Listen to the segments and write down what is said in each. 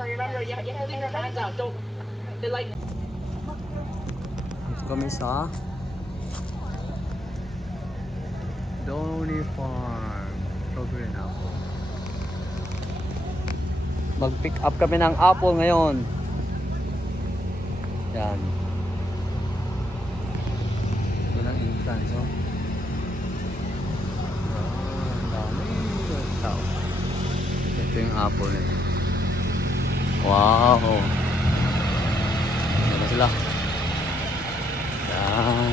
Remember, you have to leave your hands out. Don't. They're like. Dito kami sa Downey Farm. Strawberry and apple. Mag-pick up kami ng apple ngayon. Yan. Ito ng entrance, oh. Ang dami ng tao. Ito yung apple nito. Wow! Yan na sila. Yan.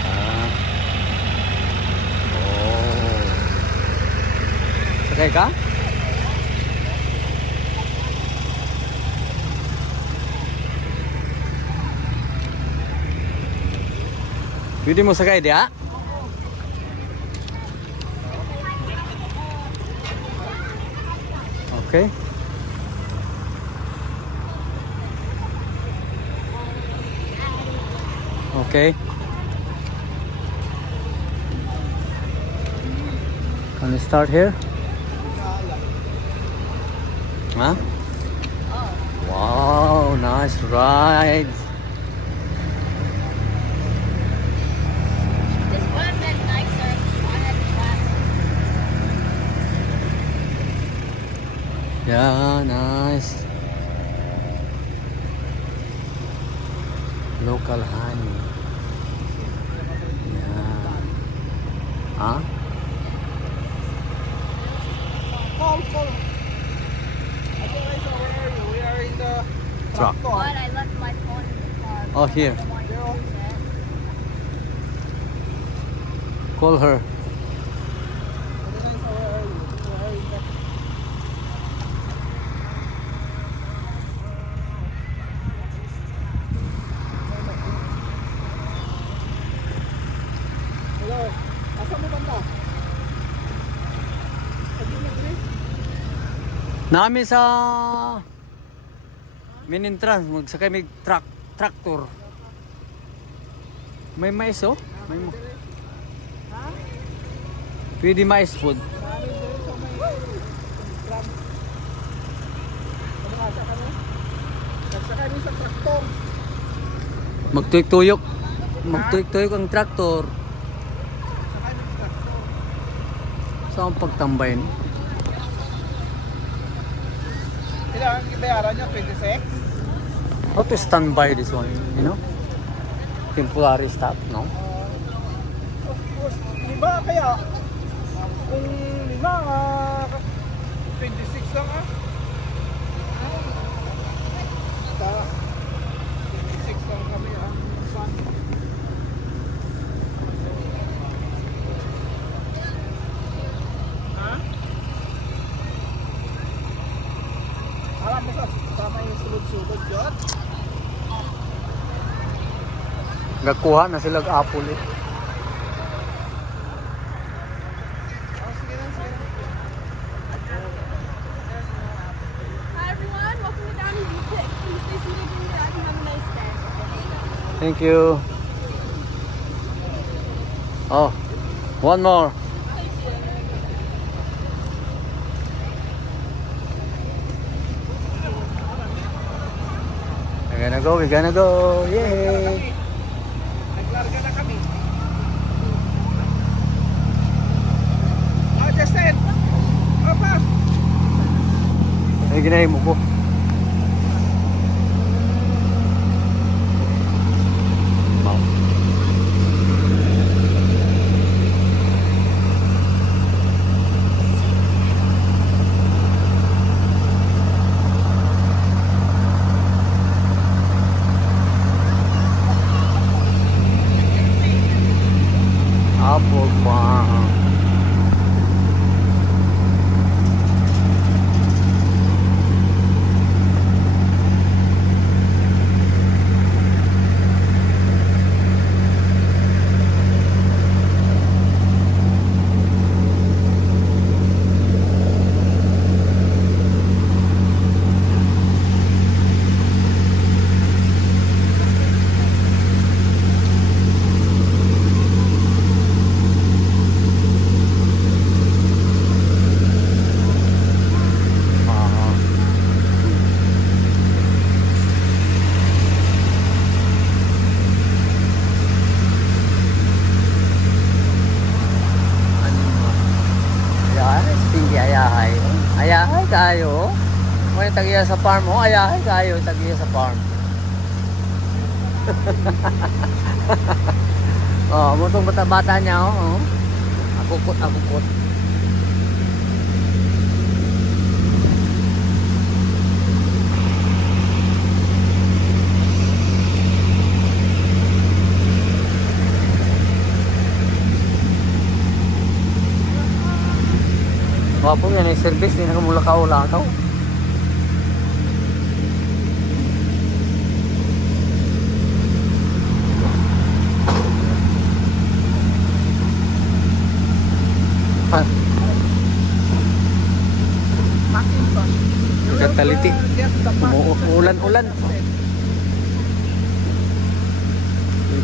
Yan. Oh. Sakay ka? Pwede mo sakay diya? Okay. Okay. Can we start here? Huh? Wow, nice ride. This would have been nicer if I had last. Yeah, nice. Local honey. Yeah. Huh? Call. I think I saw where are you? We are in the Truck. But I left my phone in the car. Oh, here. I don't want to use it. Call her. I think I saw where are you? We are in the Hello. Asan mo banda? Sa gilid rin? Nami sa main entrance, magsakay may tractor. May mais, oh. May pwede mais food. Marami din sa may tram. Ano nga sa kami? Nagsakay din sa traktor. Magtuyok-tuyok. Magtuyok-tuyok ang tractor. Sakay din sa traktor. Saan pagtambayin? Ilan ang ibayaran nyo? 26? How to stand by this one, you know? Temporary stop, no? Of course, lima kaya? Kung lima, 26 lang ah. Sa 26 lang kami ang van. Ha? Alam mo sa tama yung sulod-sulod dyan? Nagkuha na sila apple eh. Hi everyone, welcome to Downey's EP259. Please stay seated and have a nice day. Thank you. Oh, one more. We're gonna go. Yay! Naglarga na kami. Oh, Justin! Apa? Ay, ginahin mo po. Apple farm. kayo. May tagiya sa farm. Oh, ay kayo tagiya sa farm. Oh, mo tong bata-bata niya, oh. Akukot. Wapo yan ay service, hindi na kamula ka-ula-kaw. Kataliti. Umuulan-ulan. Going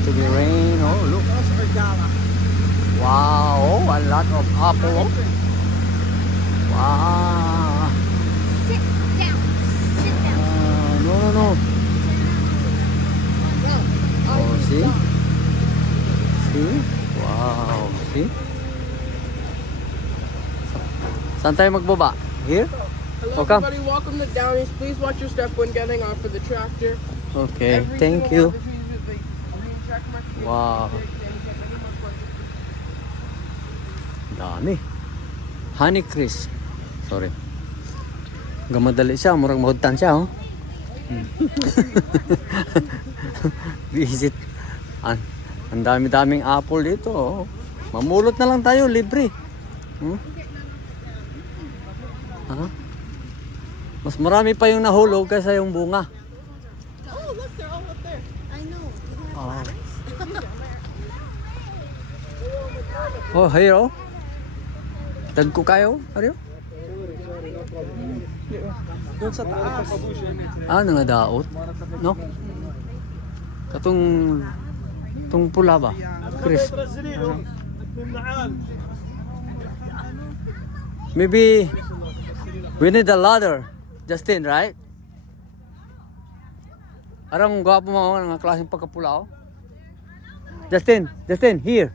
to be rain. Oh, look. Wow, a lot of apple. Wow. Sit down. No. Oh, see? Wow, see? Saan tayo magbaba? Here? Hello, Welcome. everybody. Welcome to Downey's. Please watch your step when getting off of the tractor. Okay, Every thank single you. one of the trees with the green check mark is Wow. big, and you get many more questions. Dami. Honey crisp. Sorry. Gamadali siya, murag mahudtan siya, oh. Visit. Ang dami-daming apple dito, oh. Mamulot na lang tayo, libre. Mas marami pa yung nahulog kaysa yung bunga. Oh, look, they're all up there. I know. Oh, here, oh. Tagko kayo, ariyo? Doon sa taas. Nangadaot? No? Katong pula ba? Chris. Maybe we need a ladder, Justin, right? Arang gwapo mo ng klaseng pagkapula, oh. Justin, here.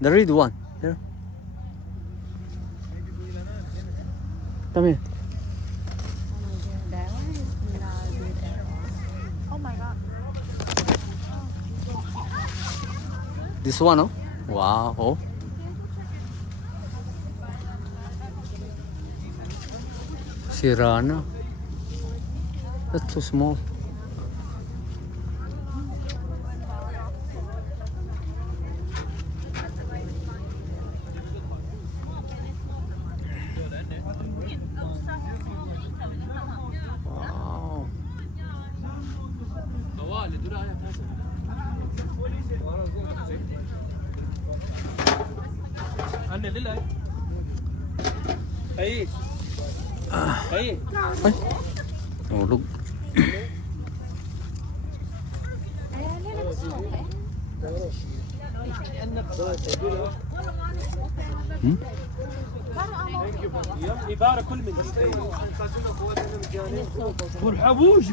The red one. Here. Come here. Oh my god. This one, oh. Wow, oh. Sira na. That's too small. Wow. Hey. Hey. Ay. Tulog. إبارة كل من والحبوش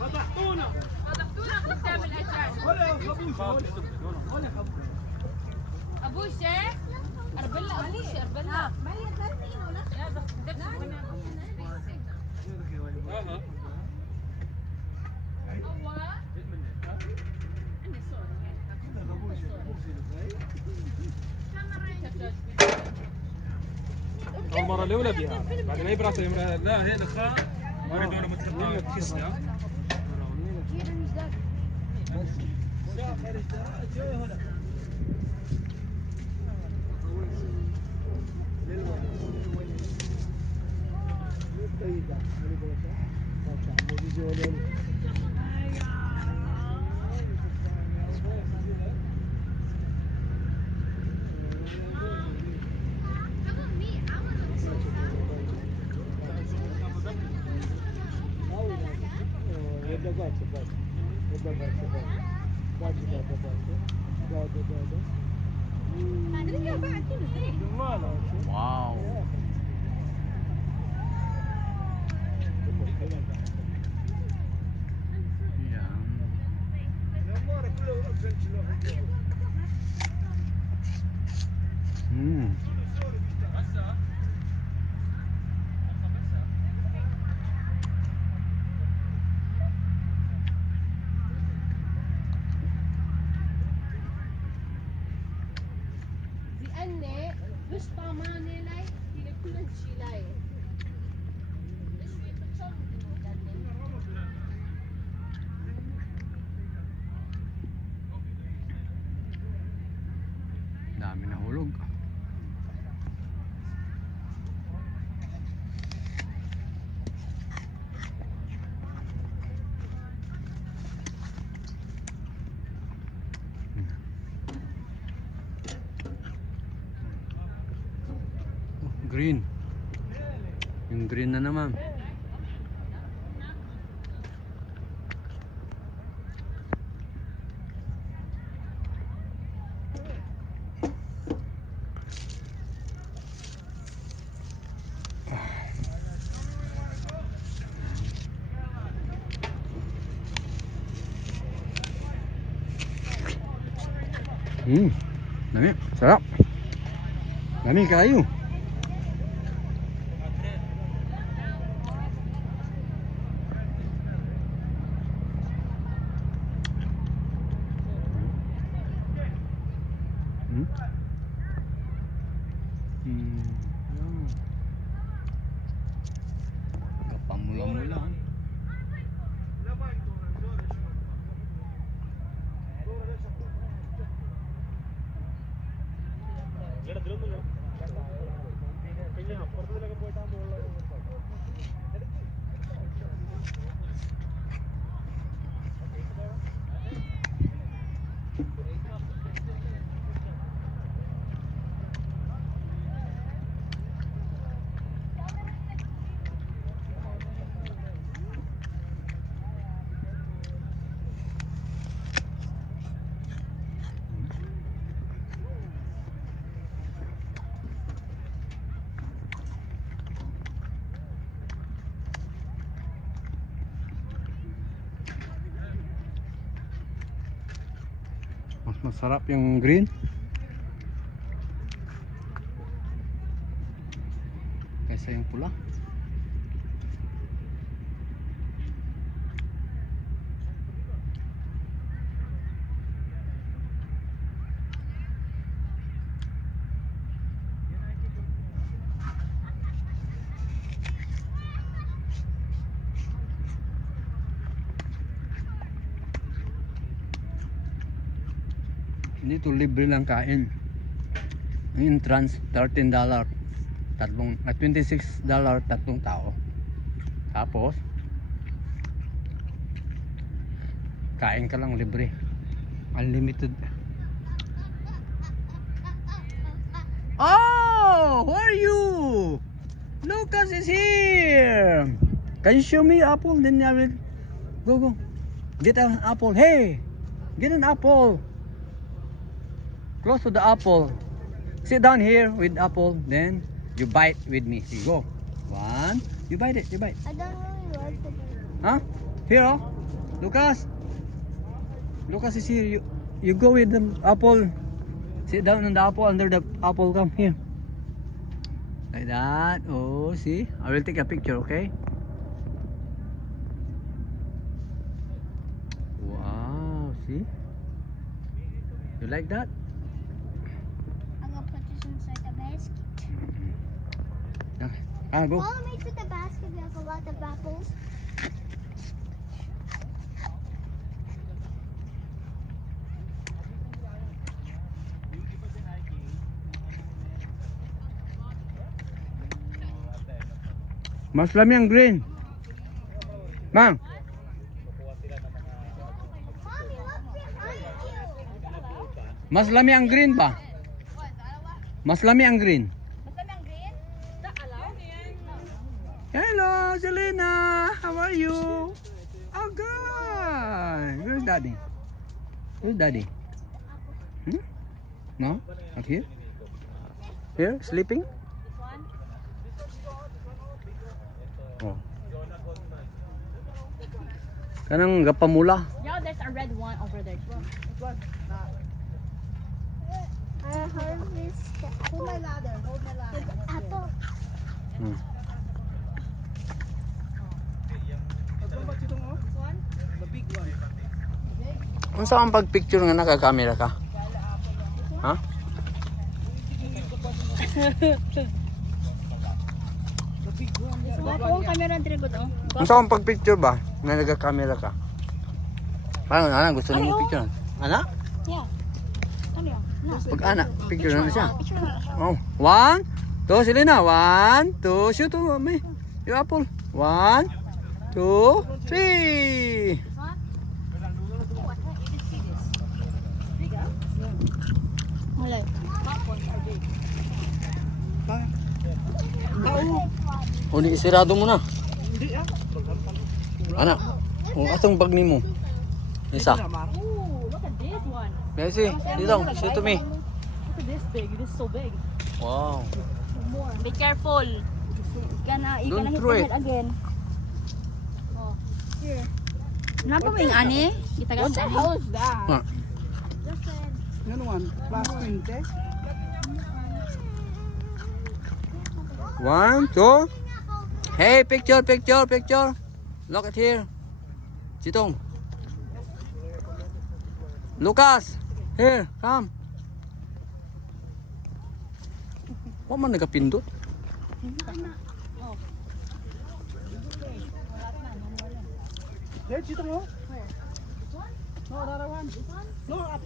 فضحتونا قدام الأجانب. ولا خبوش ولا خبوش أبوش أربلة أبوش أربلة. ما هي 30 ولا؟ المرة الأولى بها بعد ما يبرأ لا هي الأخرى ما يريدون متخطى كسنا Wow. Hmm. Sie Anne, مش طعمانة لاي هي كل شيء لاي. Dami nahulog. Green. Yung green na naman. Dami. Sarap. Dami kayo. Kapamula-mula. Mas masarap yung green kaysa yung pula. Dito libre lang kain. Ang entrance $13. $26 tatlong tao. Tapos kain ka lang libre. Unlimited. Oh, who are you? Lucas is here. Can you show me apple? Then I will go. Get an apple. Hey, get an apple. Close to the apple. Sit down here with apple. Then you bite with me. You go. One. You bite it. You bite. I don't really like the bird. Huh? Here, oh. Lucas. Lucas is here. You go with the apple. Sit down on the apple. Under the apple. Come here. Like that. Oh, see. I will take a picture. Okay. Wow. See. You like that? I'm gonna put this inside the basket. Go. Follow me to the basket. There's a lot of apples. Mas lami ang green. Mang. Mommy, look behind you. Mas lami ang green ba? Mas lami ang green. Hello, Selena. How are you? Oh, good. Where's Daddy? Where's Daddy? No? Not here? Here? Sleeping? Oh. Kanang gapamula. Yo, there's a red one over there. I harvest the apple. Hold my ladder. Hold my ladder. Apple. The big one. Unsa ang pag-picture nga naka-camera ka? Ha? Ako, camera ang trigod, oh. Unsa ang pag-picture ba? Nga naka-camera ka? Paano ana gusto nimo picture? Ana? Yeah. Ano yun? Pag ana, picture na siya. Oh, 1, 2, Selena. 1, 2, shoot to me. Your apple. 1, 2, 3. Wala. O di isirado mo na. Hindi ah. Ana. O atong bag nimo. Isa. Ooh, look at this one. Messi, dito, shoot to me. Look at this big. This is so big. Wow. Be careful. You Don't gonna hit throw the it. head again. Oh. Here. Napa mo yung ani? Kita ka sa ani? is that? Ah. Yan one. Plus 20. 1, 2. Hey, picture, picture, picture. Look at here. Chitong. Lucas, here, come. Wa man nagapindot. There, Chito mo. No, another one. No, up.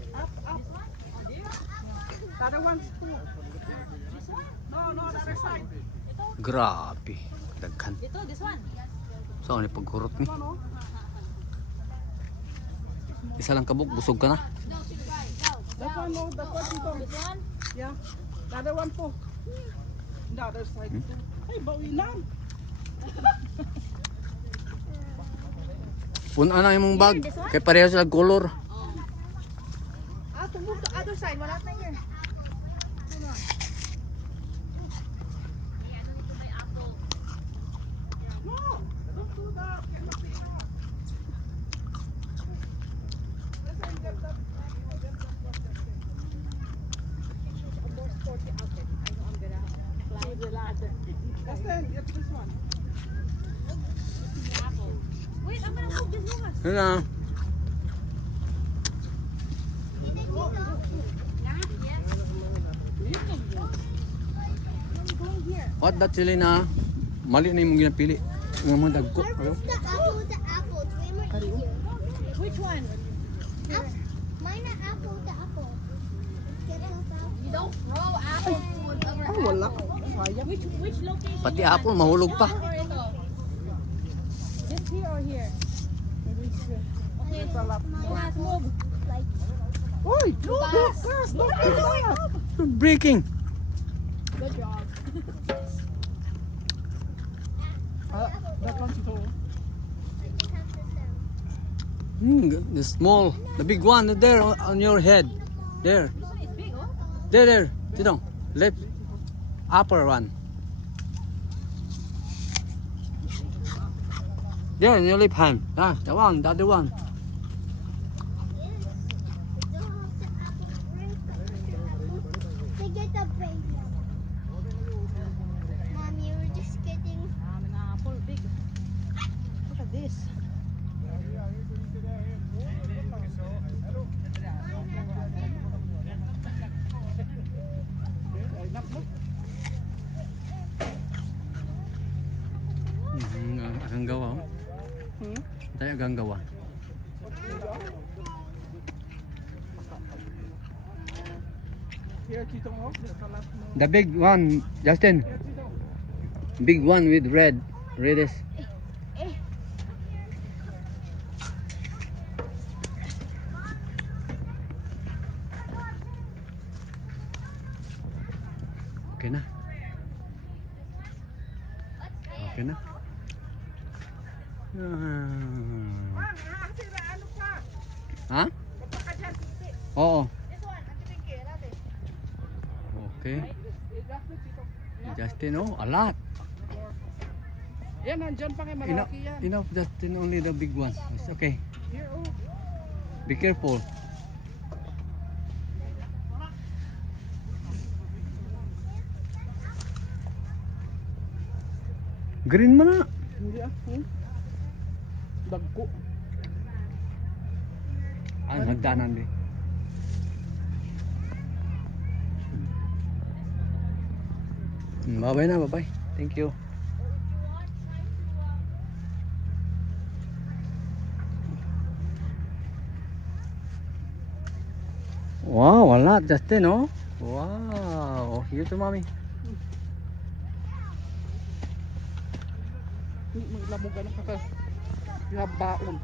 Other one. No, other side. Grabe. Daghan. Ito, this one. Saan ni paghurot ni? Ano? Isa lang kabuk, busog ka na. That one, no. That one, Chito. This one. Yeah. The other one po. The other side. Ay, bawinan. Puna na imong bag. Kay pareho sila color. Ah, to move to other side. Wala na here. No, don't do that. Justin, get this one. Wait, I'm gonna move this one. Yun na. What that sila na? Mali na yung ginapili. Nga mo dagko. Ano? The apple with the apple. It's way more easier. Which one? Mine are apple with the apple. Get those out. You don't throw apples to another Ay, wala. Sayang. Which location? Pati apple mahulog pa. Or ito? This here or here? Okay, Lucas, move. Uy, Lucas, don't do that. Breaking. Good job. That one's too. The small, the big one there on your head. There. This one is big, oh. There. Sit down. Left. Upper one. There in your left hand. Ah, the other one. They get the baby. Mommy, we're just getting. Apple, big. Look at this. Agang gawa. Tayo agang gawa. Here, Chito mo. There's a lot more. The big one, Justin. Big one with red. Reddish. Okay na. Okay na. Ha? Oo. Okay. Justin, oh, a lot. Yan, nandyan pa kay Enough, malaki yan. enough, Justin, only the big one. It's okay. Here, oh. Be careful. Green man na. Hindi ah. Dagko. Ah, nagdanan di. Bye-bye na, bye-bye. Thank you. Wow, wala. Justin, oh. Wow. You too, mommy. Maglamog ka na kaka. You have baon.